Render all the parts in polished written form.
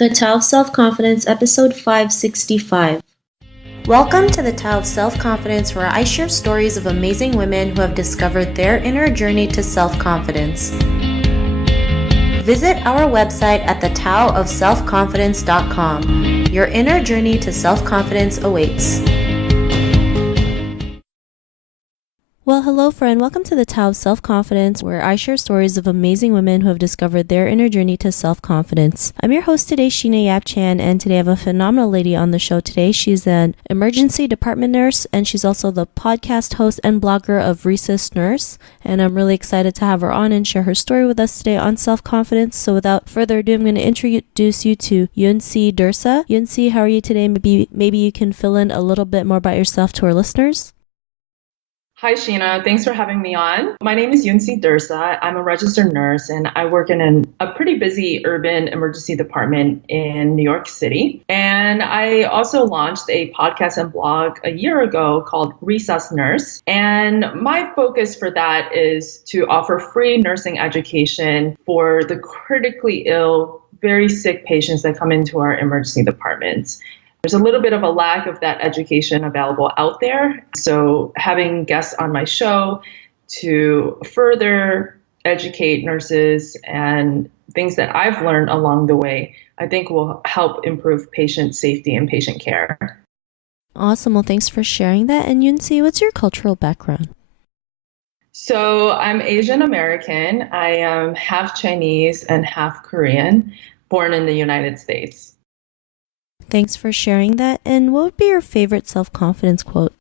The Tao of Self-Confidence, episode 565. Welcome to the Tao of Self-Confidence, where I share stories of amazing women who have discovered their inner journey to self-confidence. Visit our website at thetaoofselfconfidence.com. Your inner journey to self-confidence awaits. Well, hello friend. Welcome to the Tao of Self-Confidence, where I share stories of amazing women who have discovered their inner journey to self-confidence. I'm your host today, Sheena Yap Chan, and today I have a phenomenal lady on the show today. She's an emergency department nurse, and she's also the podcast host and blogger of Resus Nurse, and I'm really excited to have her on and share her story with us today on self-confidence. So without further ado, I'm going to introduce you to Yun Cee Dirsa. Yun Cee, how are you today? Maybe you can fill in a little bit more about yourself to our listeners. Hi, Sheena. Thanks for having me on. My name is Yun Cee Dirsa. I'm a registered nurse, and I work in a pretty busy urban emergency department in New York City. And I also launched a podcast and blog a year ago called Resus Nurse. And my focus for that is to offer free nursing education for the critically ill, very sick patients that come into our emergency departments. There's a little bit of a lack of that education available out there. So having guests on my show to further educate nurses and things that I've learned along the way, I think will help improve patient safety and patient care. Awesome. Well, thanks for sharing that. And Yun Cee, what's your cultural background? So I'm Asian American. I am half Chinese and half Korean, born in the United States. Thanks for sharing that. And what would be your favorite self-confidence quote?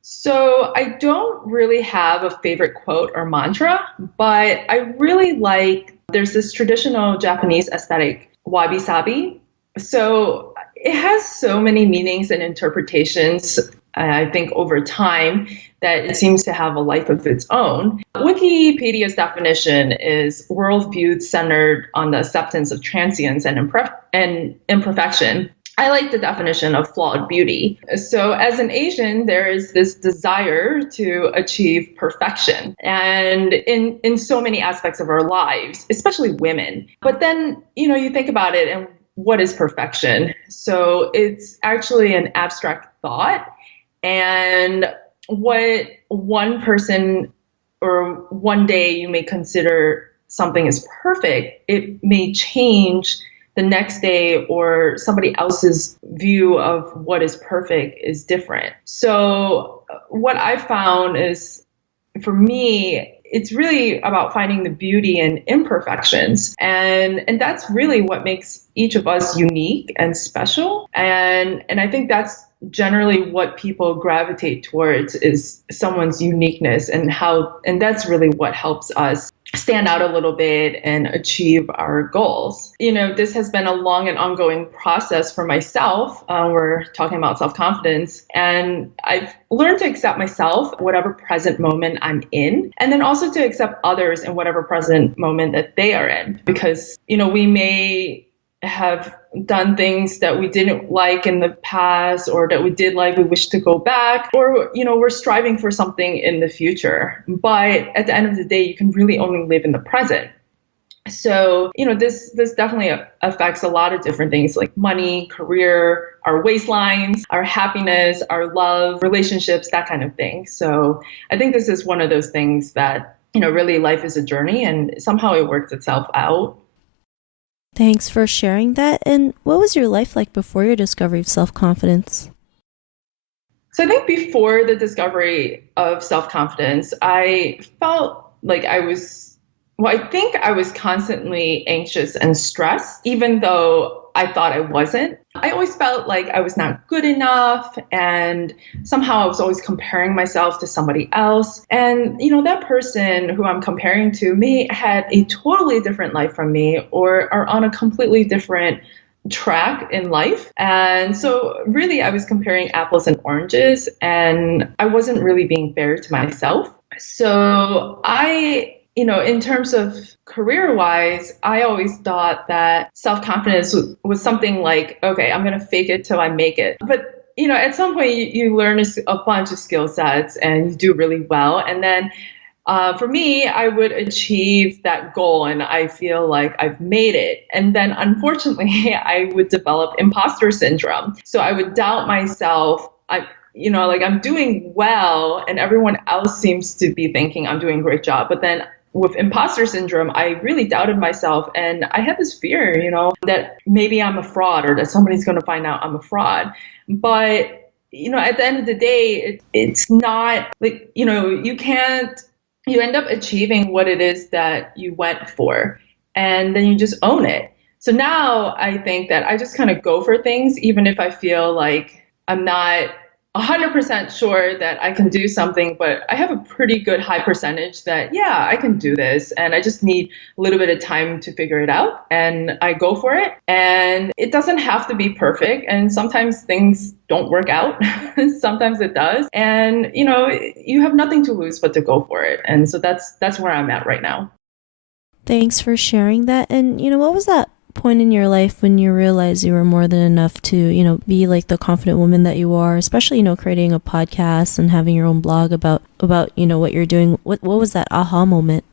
So I don't really have a favorite quote or mantra, but I really there's this traditional Japanese aesthetic, wabi-sabi. So it has so many meanings and interpretations, I think, over time, that it seems to have a life of its own. Wikipedia's definition is worldview centered on the acceptance of transience and imperfection. I like the definition of flawed beauty. So as an Asian, there is this desire to achieve perfection, and in so many aspects of our lives, especially women. But then, you think about it, and what is perfection? So it's actually an abstract thought, and what one person or one day you may consider something as perfect, it may change the next day, or somebody else's view of what is perfect is different. So what I found is, for me, it's really about finding the beauty in imperfections. And that's really what makes each of us unique and special. And I think that's generally what people gravitate towards, is someone's uniqueness, and that's really what helps us stand out a little bit and achieve our goals. This has been a long and ongoing process for myself. We're talking about self-confidence, and I've learned to accept myself, whatever present moment I'm in, and then also to accept others in whatever present moment that they are in. Because, we may have done things that we didn't like in the past, or that we did like, we wish to go back, or, we're striving for something in the future. But at the end of the day, you can really only live in the present. So, this definitely affects a lot of different things, like money, career, our waistlines, our happiness, our love, relationships, that kind of thing. So I think this is one of those things that, really life is a journey, and somehow it works itself out. Thanks for sharing that. And what was your life like before your discovery of self-confidence? So I think before the discovery of self-confidence, I felt like I think I was constantly anxious and stressed, even though I thought I wasn't. I always felt like I was not good enough, and somehow I was always comparing myself to somebody else. And, that person who I'm comparing to may had a totally different life from me, or are on a completely different track in life. And so really I was comparing apples and oranges, and I wasn't really being fair to myself. So in terms of career-wise, I always thought that self-confidence was something like, okay, I'm going to fake it till I make it. But, at some point you learn a bunch of skill sets and you do really well. And then For me, I would achieve that goal and I feel like I've made it. And then unfortunately, I would develop imposter syndrome. So I would doubt myself. Like I'm doing well and everyone else seems to be thinking I'm doing a great job. But then with imposter syndrome, I really doubted myself and I had this fear, that maybe I'm a fraud or that somebody's going to find out I'm a fraud. But at the end of the day, it's not like, you end up achieving what it is that you went for, and then you just own it. So now I think that I just kind of go for things, even if I feel like I'm not 100% sure that I can do something, but I have a pretty good high percentage that, yeah, I can do this. And I just need a little bit of time to figure it out. And I go for it. And it doesn't have to be perfect. And sometimes things don't work out. Sometimes it does. And, you have nothing to lose but to go for it. And so that's where I'm at right now. Thanks for sharing that. And, what was that point in your life when you realized you were more than enough to, be like the confident woman that you are, especially, creating a podcast and having your own blog about, what you're doing? What was that aha moment?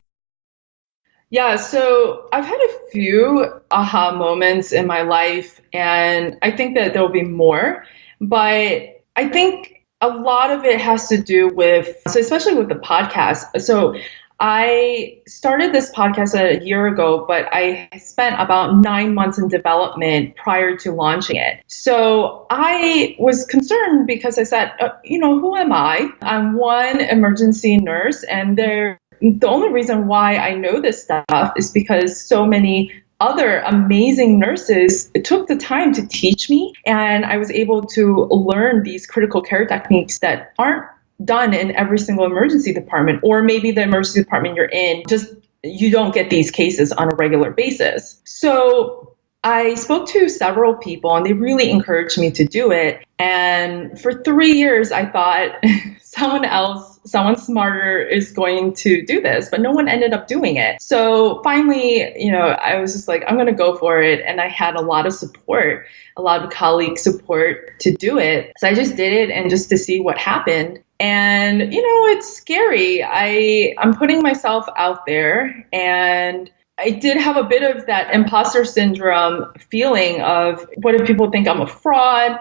Yeah, so I've had a few aha moments in my life, and I think that there'll be more, but I think a lot of it has to do with, so especially with the podcast. So I started this podcast a year ago, but I spent about 9 months in development prior to launching it. So I was concerned because I said, who am I? I'm one emergency nurse, and the only reason why I know this stuff is because so many other amazing nurses took the time to teach me, and I was able to learn these critical care techniques that aren't done in every single emergency department, or maybe the emergency department you're in, just you don't get these cases on a regular basis. So I spoke to several people and they really encouraged me to do it. And for 3 years, I thought someone smarter is going to do this, but no one ended up doing it. So finally, I was just like, I'm going to go for it. And I had a lot of support, a lot of colleague support to do it. So I just did it and just to see what happened. And, it's scary. I'm putting myself out there, and I did have a bit of that imposter syndrome feeling of what if people think I'm a fraud?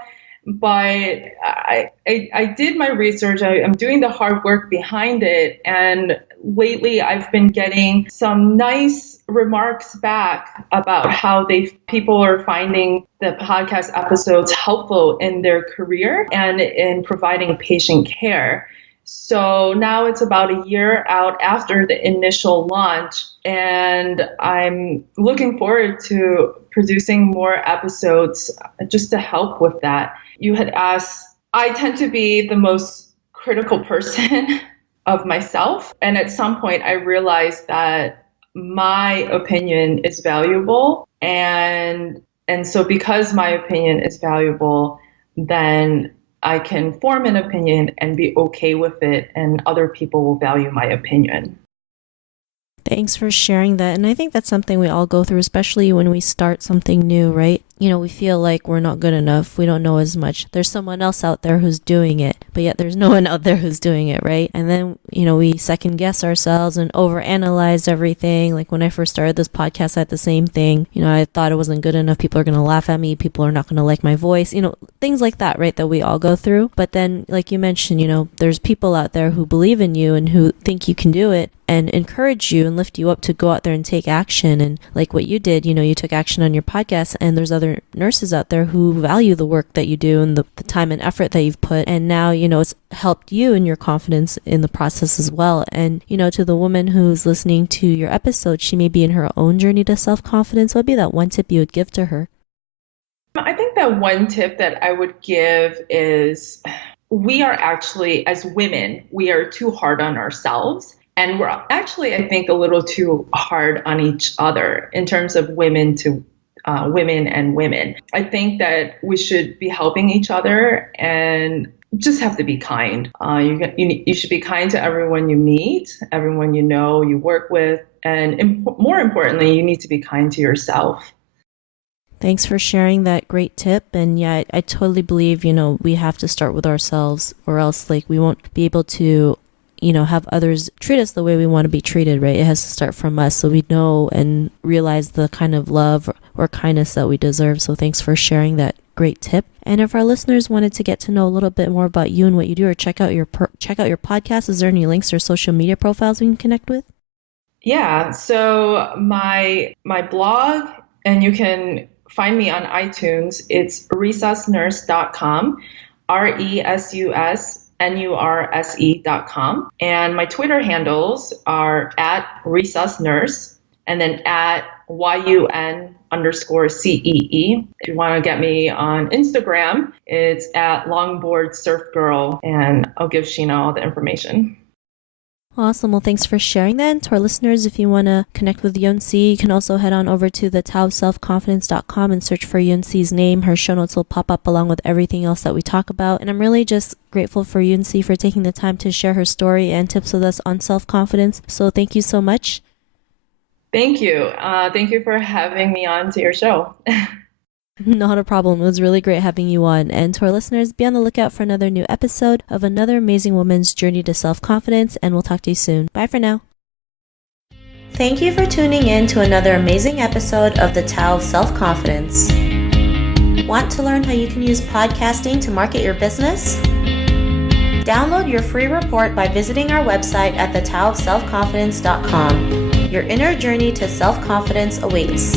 But I did my research. I'm doing the hard work behind it. And lately I've been getting some nice remarks back about how people are finding the podcast episodes helpful in their career and in providing patient care. So now it's about a year out after the initial launch, and I'm looking forward to producing more episodes just to help with that. You had asked, I tend to be the most critical person of myself. And at some point, I realized that my opinion is valuable. And so because my opinion is valuable, then I can form an opinion and be okay with it, and other people will value my opinion. Thanks for sharing that. And I think that's something we all go through, especially when we start something new, right? We feel like we're not good enough. We don't know as much. There's someone else out there who's doing it, but yet there's no one out there who's doing it, right? And then, we second guess ourselves and overanalyze everything. Like when I first started this podcast, I had the same thing. I thought it wasn't good enough. People are going to laugh at me. People are not going to like my voice, things like that, right? That we all go through. But then, like you mentioned, there's people out there who believe in you and who think you can do it and encourage you and lift you up to go out there and take action. And like what you did, you took action on your podcast, and there's other nurses out there who value the work that you do and the time and effort that you've put. And now, it's helped you and your confidence in the process as well. And, to the woman who's listening to your episode, she may be in her own journey to self-confidence. What would be that one tip you would give to her? I think that one tip that I would give is we are actually, as women, we are too hard on ourselves. And we're actually, I think, a little too hard on each other in terms of women to women and women. I think that we should be helping each other and just have to be kind. You should be kind to everyone you meet, everyone you know, you work with, and more importantly, you need to be kind to yourself. Thanks for sharing that great tip. And yeah, I totally believe, we have to start with ourselves, or else we won't be able to have others treat us the way we want to be treated, right? It has to start from us so we know and realize the kind of love or kindness that we deserve. So thanks for sharing that great tip. And if our listeners wanted to get to know a little bit more about you and what you do, or check out your podcast, is there any links or social media profiles we can connect with? Yeah, so my blog, and you can find me on iTunes, it's resourceful.com, resusnurse.com. And my Twitter handles are at Resus Nurse and then at YUN_CEE. If you want to get me on Instagram, it's at Longboard Surf Girl, and I'll give Sheena all the information. Awesome. Well, thanks for sharing that. And to our listeners, if you want to connect with Yun Cee, you can also head on over to the taoofselfconfidence.com and search for Yun Cee's name. Her show notes will pop up along with everything else that we talk about. And I'm really just grateful for Yun Cee for taking the time to share her story and tips with us on self-confidence. So thank you so much. Thank you. Thank you for having me on to your show. Not a problem. It was really great having you on. And to our listeners, be on the lookout for another new episode of another amazing woman's journey to self-confidence, and we'll talk to you soon. Bye for now. Thank you for tuning in to another amazing episode of the Tao of Self-Confidence. Want to learn how you can use podcasting to market your business? Download your free report by visiting our website at thetaoofselfconfidence.com. Your inner journey to self-confidence awaits.